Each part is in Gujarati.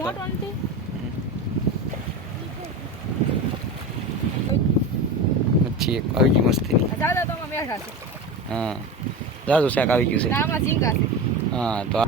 આવતો એક આવી ગઈ મસ્તીની. દાદા તો આમાં બેઠા છે હા. દાદુ શાક આવી ગયું છે. હા તો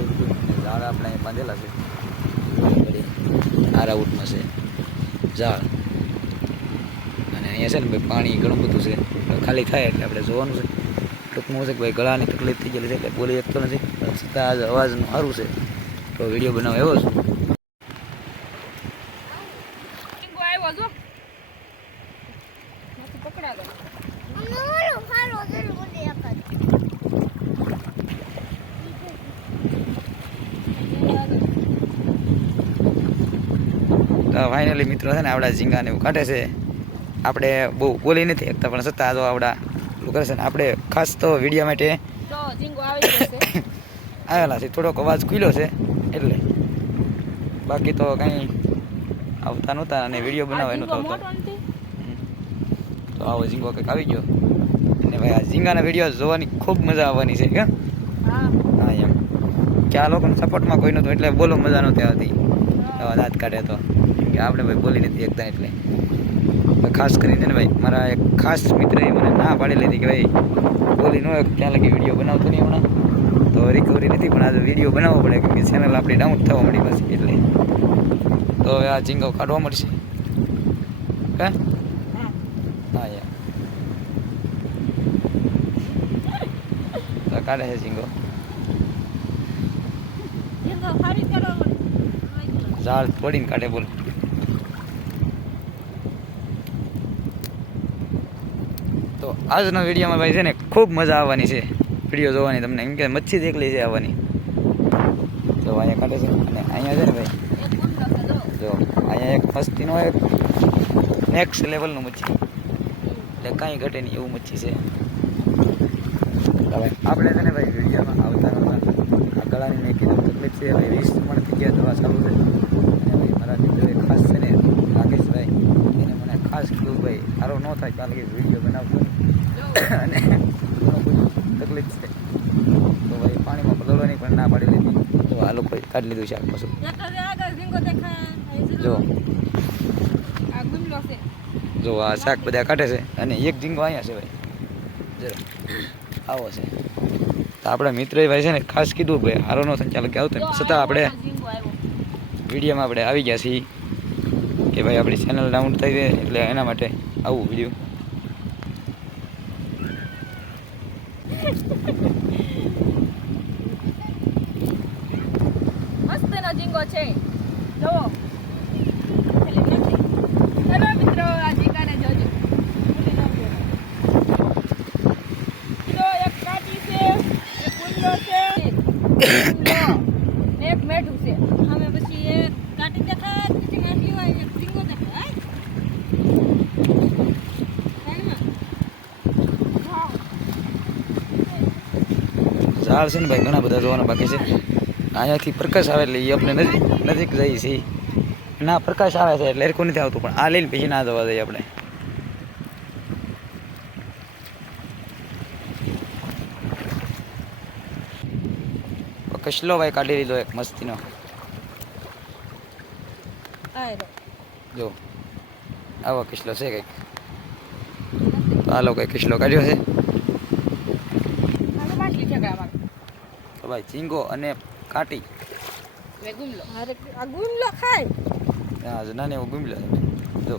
એટલું મચ્છી આવે એ બધું અને ઝાડ આપણે અહીં બાંધેલા છે. આગળ આ રાઉટમાં છે. ઝાડ. અને અહીંયા છે ને ભાઈ પાણી ઘણું બધું છે. ખાલી થાય એટલે આપણે જોવાનું છે. ટૂંકમાં છે કે ભાઈ ગળાની તકલીફ થઈ ગયેલી છે એટલે બોલી શકતો નથી. પણ છતાં આજ અવાજનું સારું છે. તો વીડિયો બનાવ એવો છું પકડાતો તો ફાઇનલી મિત્રો છે ને આપણા ઝીંગાને એવું કાઢે છે. આપણે બહુ બોલી નથી શકતા પણ છતાં જો આપણા કરે છે ને આપણે ખાસ તો વીડિયો માટે આવેલા છે. થોડોક અવાજ ખુલ્યો છે એટલે બાકી તો કંઈ આવતા નહોતા અને વીડિયો બનાવવા એનો નહોતો આવતો. તો આવો ઝીંગો કંઈક આવી ગયો. અને ભાઈ આ ઝીંગાના વીડિયો જોવાની ખૂબ મજા આવવાની છે કે હા. એમ. કે આ લોકોના સપોર્ટમાં કોઈ નહોતું એટલે બોલો મજા નહોતી આવતી. આવા દાંત કાઢે તો. કે આપણે ભાઈ બોલી નથી એકતા એટલે. ખાસ કરીને ને ભાઈ મારા એક ખાસ મિત્રએ મને ના પાડી લીધી કે ભાઈ બોલી ન હોય ત્યાં લગી વીડિયો બનાવતો નહીં હમણાં. તો રિકવરી નથી પણ આજે વીડિયો બનાવવો પડે કેમ કે ચેનલ આપણી ડાઉન થવા મળી પાછી એટલે. તો હવે આ ચીંગો કાઢવા મળશે. હે? હા યાર. તો કાઢે છે ચીંગો ઝાડ તોડીને કાઢે બોલ. તો આજના વિડીયોમાં ભાઈ છે ને ખૂબ મજા આવવાની છે. વીડિયો જોવાની તમને એમ કે મચ્છી જ એકલી છે આવવાની. તો અહીંયા કાઢે છે અને અહીંયા છે ને ભાઈ, જો જો અહીંયા એક મસ્તીનો એક નેક્સ્ટ લેવલનું મચ્છી. એટલે કાંઈ ઘટે નહીં એવું મચ્છી છે. આપણે છે ને ભાઈ વિડીયોમાં આવતા આવતા આ ગળાની મેં તકલીફ છે, ભાઈ વીસ પણ થઈ ગયા દવા ચાલુ છે. મારા મિત્રોએ ખાસ છે ને રાકેશભાઈ એને મને ખાસ કીધું ભાઈ સારો ન થાય કાલે વીડિયો બનાવજો જો અને ઘણું બધું તકલીફ છે તો ભાઈ પાણીમાં પલળવાની પણ ના પાડી લીધી તો આ લોકોએ કાઢી લીધું શાક પાછું જ. જો આ શાક બધા કાઢે છે અને એક ઝીંગો અહીંયા છે ભાઈ. જરા આવો છે. તો આપણા મિત્ર ભાઈ છે ને ખાસ કીધું ભાઈ હારો નો સંચાલક કે આવતો છતાં આપણે વિડીયોમાં આપણે આવી ગયા છીએ કે ભાઈ આપણી ચેનલ ડાઉન થઈ ગઈ એટલે એના માટે આવું વીડિયો મસ્ત એનો ઝીંગો છે જુઓ પેલી નથી. ચલો મિત્રો આ ઝીંગાને જોજો ભૂલી ન જતા. જો એક કાચી છે એક કુંડો છે કુંડો, ને એક મેઢું છે હવે પછી એક કાટી દેખાય પછી માછલી હોય એક ઝીંગો દેખાય સાઈડમાં. હા. ઝાડ છે ને ભાઈ ઘણા બધા જોવાના બાકી છે. અહીંયાથી પ્રકાશ આવે એટલે એ આપણે નજીક નજીક જઈએ છીએ. ના પ્રકાશ આવે છે એટલે એરકું નથી આવતું પણ આ લઈને પછી ના જવા દઈએ આપણે. કસલો ભાઈ કાઢી લીધો એક મસ્તીનો. જો આવો કિસલો છે કંઈક. આ લોકો કિસલો કાઢ્યો છે. તો ભાઈ ચીંગો અને કાટી ગુમલો અરે આ ગુમલો ખાય. જ નાની એવો ગુમલો જો.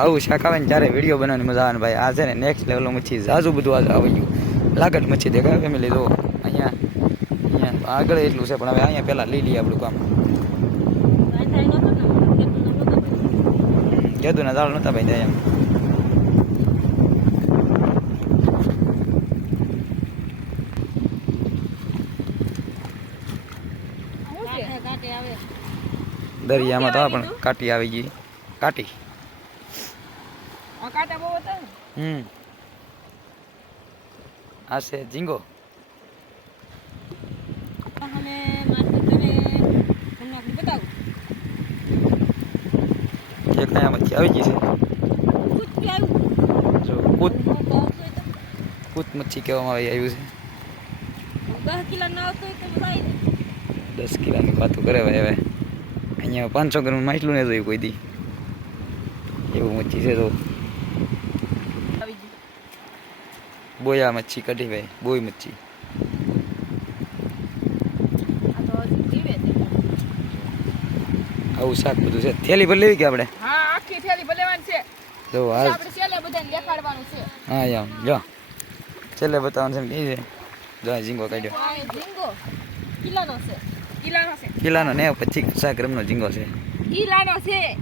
આવું શાક આવે ને ત્યારે વીડિયો બનાવવાની મજા આવે ને ભાઈ. આ છે ને નેક્સ્ટ લેવલનું મચ્છી. ઝાઝું બધું આજે આવી ગયું. લાગટ મચ્છી દેખાય ફેમિલી જો અહીંયા અહીંયા આગળ એટલું છે પણ હવે અહીંયા પહેલાં લઈ લઈએ આપણું કામ. આ ના. ઝાડ નહોતા ભાઈ ત્યાં. એમ દરિયા કાંઠે આવે દરિયામાં તો પણ કાટી આવી ગઈ. કાટી હમ. આ છે ઝીંગો. એક અહીંયા મચ્છી આવી ગઈ છે. જો કૂત મચ્છી કહેવામાં આવી આવ્યું છે. દસ કિલોની વાતો કરે ભાઈ હવે. અહીંયા પાંચસો ગ્રામ એટલું નહીં જોયું કોઈ દી. એવું મચ્છી છે તો. બોયા મચ્છી કાઢી ભાઈ બોય મચ્છી. આવું શાક બધું છે. થેલી પર લેવી કે આપણે? હા આખી થેલી ભલેવાની છે. જો હાલ. આપણે છેલ્લે બધાને દેખાડવાનું છે. હા યા જો છેલ્લે બતાવવાનું છે કઈ છે. જો ઝીંગો કાઢ્યો. ઝીંગો કિલાનો છે. કિલાનો છે. કિલાનો ને પછી શાક ગ્રામનો ઝીંગો છે. કિલાનો છે.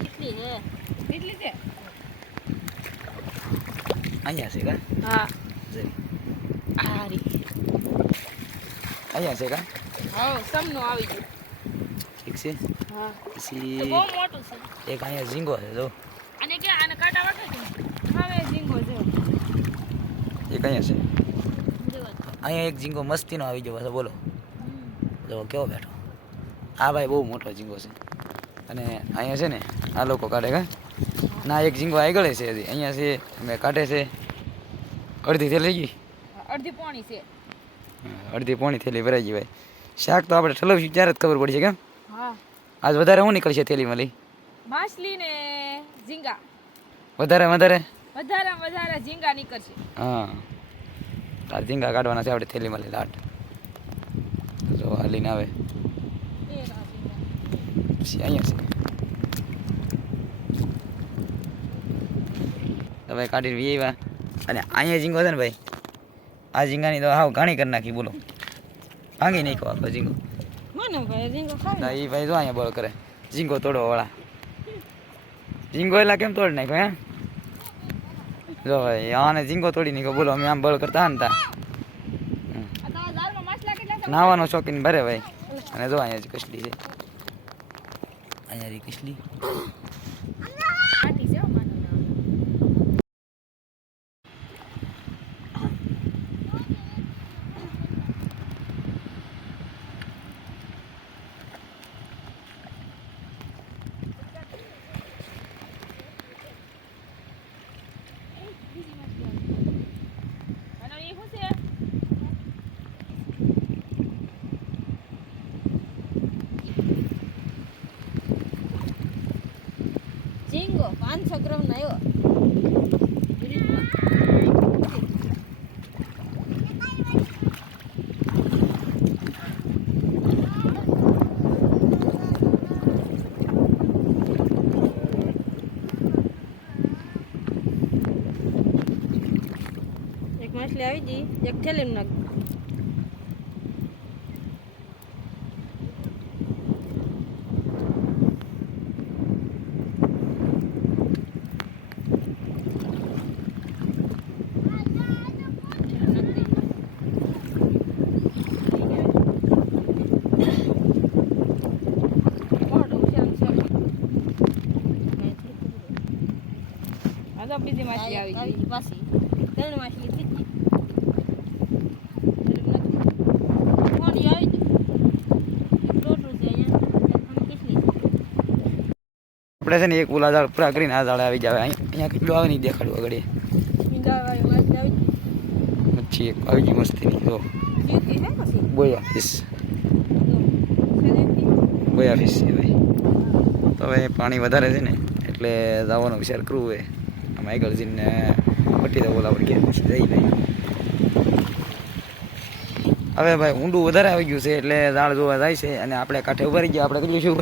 કેટલી છે? કેટલી છે? અહીંયા છે કા? હા. જરી. આ રી. અહીંયા છે કા? હા સમનો આવી ગયો. ઠીક છે. હા. પછી બહુ મોટું છે. એક અહીંયા ઝીંગો છે જો. અને કે આને કાટા વાગે છે? હવે ઝીંગો છે. એક અહીંયા છે. અહીંયા એક ઝીંગો મસ્તીનો આવી ગયો બોલો. જો કેવો બેઠો? આ ભાઈ બહુ મોટો ઝીંગો છે. અને અહીંયા છે ને આ લોકો કાઢે કા? ના એક ઝીંગો આગળ છે હજી. અહીંયા છે મેં કાઢે છે. અડધી થેલી ગઈ? અડધી પોણી છે. અડધી પોણી થેલી ભરાઈ ગઈ ભાઈ. શાક તો આપણે ઠલવશું ત્યારે જ ખબર પડશે કેમ? હા. આજ વધારે શું નીકળશે થેલીમાં લઈ? માછલી ને ઝીંગા. વધારે વધારે? વધારે વધારે ઝીંગા નીકળશે. હા. આ ઝીંગા કાઢવાના છે આપણે થેલીમાં લઈ લાટ. જો હાલીને આવે. પછી અહીંયા છે. હવે કાઢીને વી આવ્યા અને અહીંયા ઝીંગો છે ને ભાઈ આ ઝીંગાની તો હાવ ઘણી કરી નાખી બોલો. ભાંગી નાખો આખો ઝીંગો. ભાઈ એ ભાઈ જો અહીંયા બળ કરે. ઝીંગો તોડવા વાળા. ઝીંગો એલા કેમ તોડી નાખ્યો હે? જો ભાઈ આને ઝીંગો તોડી નાખ્યો બોલો અમે આમ બળ કરતા હતા આ તમારા દાળમાં માછલા કેટલા છે નાવાનો શોખીન ભરે ભાઈ. અને જો અહીંયા કસલી છે. અહીંયા કસલી આટી છે હો માનું નામ. આનો ઈ શું છે ઝીંગો પાંચસો ગ્રામ નો આવ્યો. એક માછલી આવી ગઈ એક થેલી નાખ આ તો બીજી માછલી આવી ગઈ. પાછી. ત્રણ માછલી કેટલી? આપણે છે ને એક ઓલા ઝાડ પૂરા કરીને આ ઝાડ આવી જાય અહીંયા કેટલું આવે નહીં દેખાડવું આગળ મચ્છી એક આવી ગઈ મસ્તીની જો. તો છે પછી? બોયા ફિશ બોયા છે ભાઈ. તો હવે પાણી વધારે છે ને એટલે જવાનો વિચાર કરવું હોય. આમાં આગળ જઈને પટ્ટી દો ઓલા પછી જઈ લઈ હવે ભાઈ ઊંડું વધારે આવી ગયું છે એટલે ઝાડ જોવા જાય છે અને આપણે કાંઠે ઊભા રહી ગયા આપણે કેટલું શું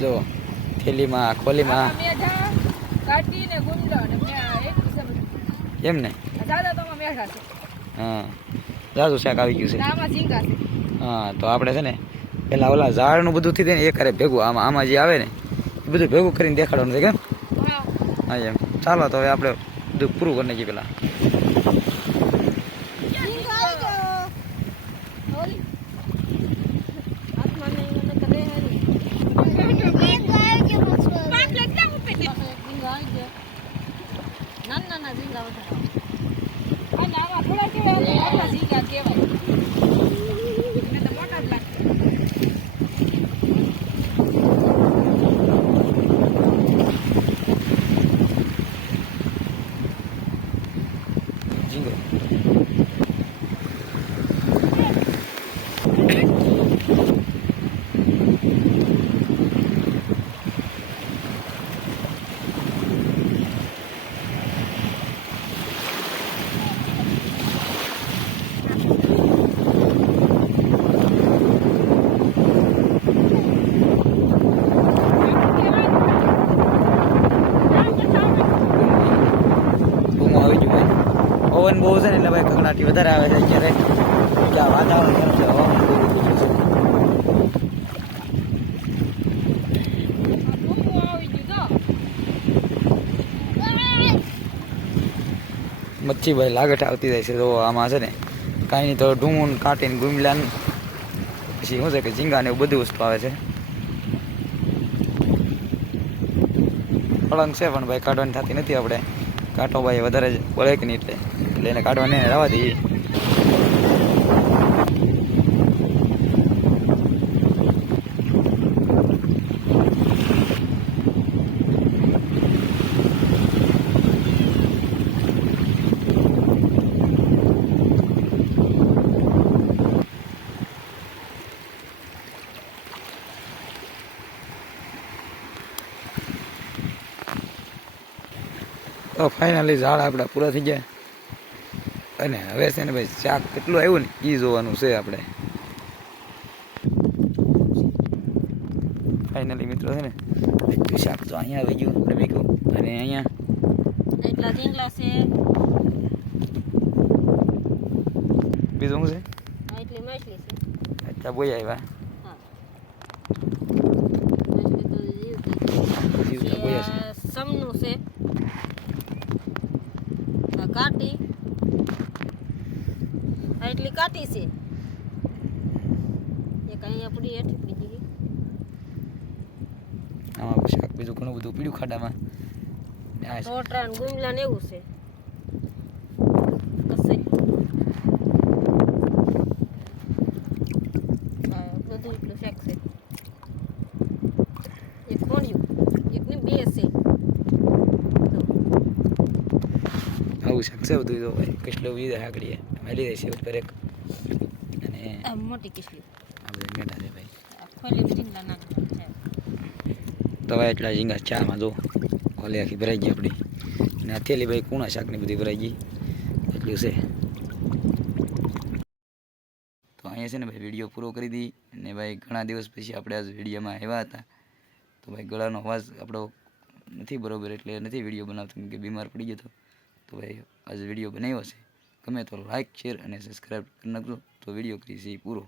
જો થેલીમાં ખોલીમાં એમ ને હા જાજુ શાક આવી ગયું છે હા તો આપણે છે ને પેલા ઓલા ઝાડનું બધું થી ને એ કરે ભેગું આમાં આમાં જે આવે ને એ બધું ભેગું કરીને દેખાડવાનું છે કેમ હા એમ. ચાલો તો હવે આપણે પૂરું કરી નાખીએ પેલા એટલે ભાઈ કકડાટી વધારે આવે છે અત્યારે. જ્યાં વાતાવરણ ગરમ છે બહુ છે મચ્છી ભાઈ લાગટ આવતી જાય છે તો આમાં છે ને કાંઈ નહીં તો ઢૂંગું કાંટીને ગુમલાન પછી શું છે કે ઝીંગા ને એવું બધી વસ્તુ આવે છે. પલંગ છે પણ ભાઈ કાઢવાની થતી નથી આપણે. કાંટો ભાઈ વધારે જ બળે કે નહીં એટલે. એટલે એને કાઢવાને રવા દઈએ. તો ફાઇનલી ઝાડ આપણા પૂરા થઈ ગયા. અને હવે છે ને ભાઈ શાક કેટલું આવ્યું ને એ જોવાનું છે આપણે. ફાઇનલી મિત્રો છે ને એટલું શાક તો અહીંયા આવી ગયું આપણે ભેગું. અને અહીંયા એટલા ઝીંગલા છે. બીજું શું એટલી માછલી છે. અચ્છા બોય આવ્યા હા માછલી તો જીવતી જીવતા બોયા છે આ સમનું છે આ કાટી કાટી છે. એક અહીંયા પડી હેઠી પડી ગઈ. આમાં શાક બીજું ઘણું બધું પીળું ખાડામાં. ટોટરા ને ગુમલા ને એવું છે. બધું એટલું શાક છે. એક કોણિયું એક ને બે છે. આવું શાક છે બધું તો. કેટલું વિધ આગળ મેલી છે ઉપર એક. મોટી કિસલી આ બધા મેળા છે ભાઈ. આ ખોલી ઝીંગલા નાખવાના છે. તો ભાઈ એટલા ઝીંગા ચામાં જો ઓલી આખી ભરાઈ ગઈ આપણી. અને આ ભાઈ કુણા શાકની બધી ભરાઈ ગઈ. એટલું છે. તો અહીંયા છે ને ભાઈ વીડિયો પૂરો કરી દી. અને ભાઈ ઘણા દિવસ પછી આપણે આજ વિડીયોમાં આવ્યા હતા. તો ભાઈ ગળાનો અવાજ આપણો નથી બરોબર એટલે નથી વીડિયો બનાવતો કે બીમાર પડી ગયો તો ભાઈ આજે વીડિયો બનાવ્યો છે. ગમે તો લાઇક શેર અને સબસ્ક્રાઈબ કરી નાખજો. તો વીડિયો કરીશ એ પૂરો.